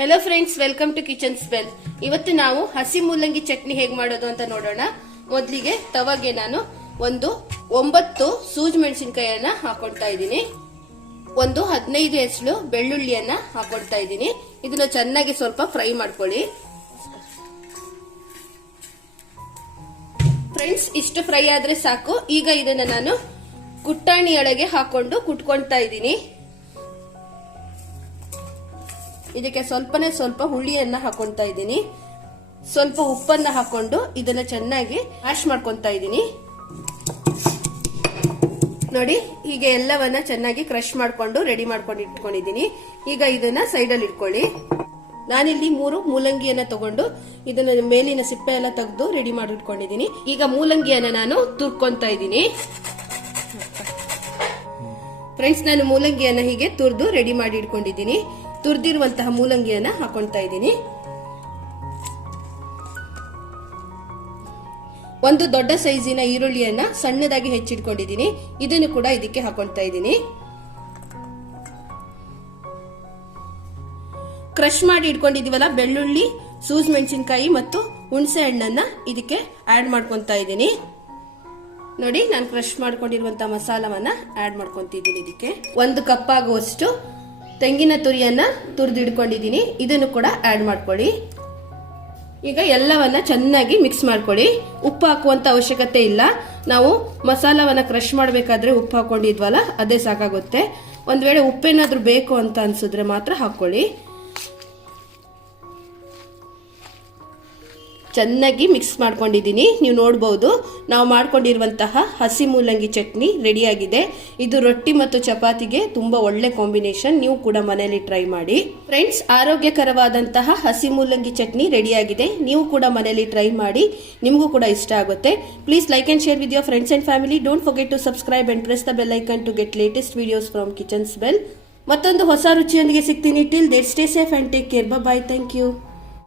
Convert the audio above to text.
Hello friends, welcome to Kitchen Spell. ಇವತ್ತು ನಾವು ಹಸಿ ಮೂಲಂಗಿ ಚಟ್ನಿ ಹೇಗೆ ಮಾಡೋದು ಅಂತ ನೋಡೋಣ. ಮೊದಲಿಗೆ ತವಾಗೆ ನಾನು ಒಂದು 9 ಸೂಜಿ ಮೆಣಸಿನಕಾಯಿಯನ್ನ ಹಾಕೊಳ್ತಾ ಇದ್ದೀನಿ. ಒಂದು 15 ಎಸಳು ಬೆಳ್ಳುಳ್ಳಿಯನ್ನ ಹಾಕೊಳ್ತಾ ಇದ್ದೀನಿ. ಇದನ್ನ ಚೆನ್ನಾಗಿ ಸ್ವಲ್ಪ ಫ್ರೈ ಮಾಡ್ಕೊಳ್ಳಿ ಫ್ರೆಂಡ್ಸ್. ಇಷ್ಟು ಫ್ರೈ ಆದ್ರೆ ಸಾಕು. ಈಗ ಇದನ್ನ ನಾನು ಕುಟ್ಟಾಣಿಯೊಳಗೆ ಹಾಕೊಂಡು ಕುಟ್ಕೊಳ್ತಾ ಇದ್ದೀನಿ. ಇದಕ್ಕೆ ಸ್ವಲ್ಪ ಹುಳಿಯನ್ನ ಹಾಕೊಳ್ತಾ ಇದ್ದೀನಿ. ಸ್ವಲ್ಪ ಉಪ್ಪನ್ನ ಹಾಕೊಂಡು ಇದನ್ನ ಚೆನ್ನಾಗಿ ಮ್ಯಾಶ್ ಮಾಡ್ಕೊಳ್ತಾ ಇದ್ದೀನಿ. ನೋಡಿ, ಹೀಗೆ ಎಲ್ಲವನ್ನ ಚೆನ್ನಾಗಿ ಕ್ರಶ್ ಮಾಡ್ಕೊಂಡು ರೆಡಿ ಮಾಡ್ಕೊಂಡು ಇಟ್ಕೊಂಡಿದ್ದೀನಿ. ಈಗ ಇದನ್ನ ಸೈಡ್ ಅಲ್ಲಿ ಇಟ್ಕೊಳ್ಳಿ. ನಾನಿಲ್ಲಿ 3 ಮೂಲಂಗಿಯನ್ನ ತಗೊಂಡು ಇದನ್ನ ಮೇಲಿನ ಸಿಪ್ಪೆ ಎಲ್ಲ ತೆಗೆದು ರೆಡಿ ಮಾಡಿ ಇಟ್ಕೊಂಡಿದ್ದೀನಿ. ಈಗ ಮೂಲಂಗಿಯನ್ನ ನಾನು ತುರ್ಕೊಂತಾ ಇದ್ದೀನಿ. ಫ್ರೆಂಡ್ಸ್, ನಾನು ಮೂಲಂಗಿಯನ್ನ ಹೀಗೆ ತುರ್ದು ರೆಡಿ ಮಾಡಿ ಇಟ್ಕೊಂಡಿದ್ದೀನಿ. ತುರ್ದಿರುವಂತಹ ಮೂಲಂಗಿಯನ್ನ ಹಾಕೊಳ್ತಾ ಇದ್ದೀನಿ. ಒಂದು ದೊಡ್ಡ ಸೈಜಿನ ಈರುಳ್ಳಿಯನ್ನ ಸಣ್ಣದಾಗಿ ಹೆಚ್ಚಿಟ್ಕೊಂಡಿದ್ದೀನಿ. ಇದನ್ನು ಕೂಡ ಇದಕ್ಕೆ ಹಾಕೊಳ್ತಾ ಇದ್ದೀನಿ. ಕ್ರಶ್ ಮಾಡಿ ಇಟ್ಕೊಂಡಿದೀವಲ್ಲ ಬೆಳ್ಳುಳ್ಳಿ, ಸೂಜಿ ಮೆಣಸಿನಕಾಯಿ ಮತ್ತು ಹುಣಸೆ ಹಣ್ಣನ್ನ ಇದಕ್ಕೆ ಆಡ್ ಮಾಡ್ಕೊತಾ ಇದ್ದೀನಿ. ನೋಡಿ, ನಾನು ಕ್ರಶ್ ಮಾಡ್ಕೊಂಡಿರುವಂತಹ ಮಸಾಲವನ್ನ ಆಡ್ ಮಾಡ್ಕೊಂತಿದ್ದೀನಿ. ಇದಕ್ಕೆ 1 ಕಪ್ ಆಗುವಷ್ಟು ತೆಂಗಿನ ತುರಿಯನ್ನ ತುರಿದಿಡ್ಕೊಂಡಿದ್ದೀನಿ. ಇದನ್ನು ಕೂಡ ಆಡ್ ಮಾಡ್ಕೊಳ್ಳಿ. ಈಗ ಎಲ್ಲವನ್ನ ಚೆನ್ನಾಗಿ ಮಿಕ್ಸ್ ಮಾಡ್ಕೊಳ್ಳಿ. ಉಪ್ಪು ಹಾಕುವಂತ ಅವಶ್ಯಕತೆ ಇಲ್ಲ. ನಾವು ಮಸಾಲವನ್ನ ಕ್ರಶ್ ಮಾಡಬೇಕಾದ್ರೆ ಉಪ್ಪು ಹಾಕೊಂಡಿದ್ವಲ್ಲ, ಅದೇ ಸಾಕಾಗುತ್ತೆ. ಒಂದ್ ವೇಳೆ ಉಪ್ಪೇನಾದ್ರೂ ಬೇಕು ಅಂತ ಅನ್ಸಿದ್ರೆ ಮಾತ್ರ ಹಾಕೊಳ್ಳಿ. ಚೆನ್ನಾಗಿ ಮಿಕ್ಸ್ ಮಾಡ್ಕೊಂಡಿದ್ದೀನಿ. ನೀವು ನೋಡಬಹುದು, ನಾವು ಮಾಡ್ಕೊಂಡಿರುವಂತಹ ಹಸಿ ಮೂಲಂಗಿ ಚಟ್ನಿ ರೆಡಿಯಾಗಿದೆ. ಇದು ರೊಟ್ಟಿ ಮತ್ತು ಚಪಾತಿಗೆ ತುಂಬಾ ಒಳ್ಳೆ ಕಾಂಬಿನೇಷನ್. ನೀವು ಕೂಡ ಮನೆಯಲ್ಲಿ ಟ್ರೈ ಮಾಡಿ ಫ್ರೆಂಡ್ಸ್. ಆರೋಗ್ಯಕರವಾದಂತಹ ಹಸಿ ಮೂಲಂಗಿ ಚಟ್ನಿ ರೆಡಿಯಾಗಿದೆ. ನೀವು ಕೂಡ ಮನೆಯಲ್ಲಿ ಟ್ರೈ ಮಾಡಿ, ನಿಮಗೂ ಕೂಡ ಇಷ್ಟ ಆಗುತ್ತೆ. Please like and share with your friends and family. Don't forget to subscribe and press the bell icon to get latest videos from Kitchen Spell. ಮತ್ತೊಂದು ಹೊಸ ರುಚಿಯೊಂದಿಗೆ ಸಿಗ್ತೀನಿ. Till then stay safe and take care. Bye. Thank you.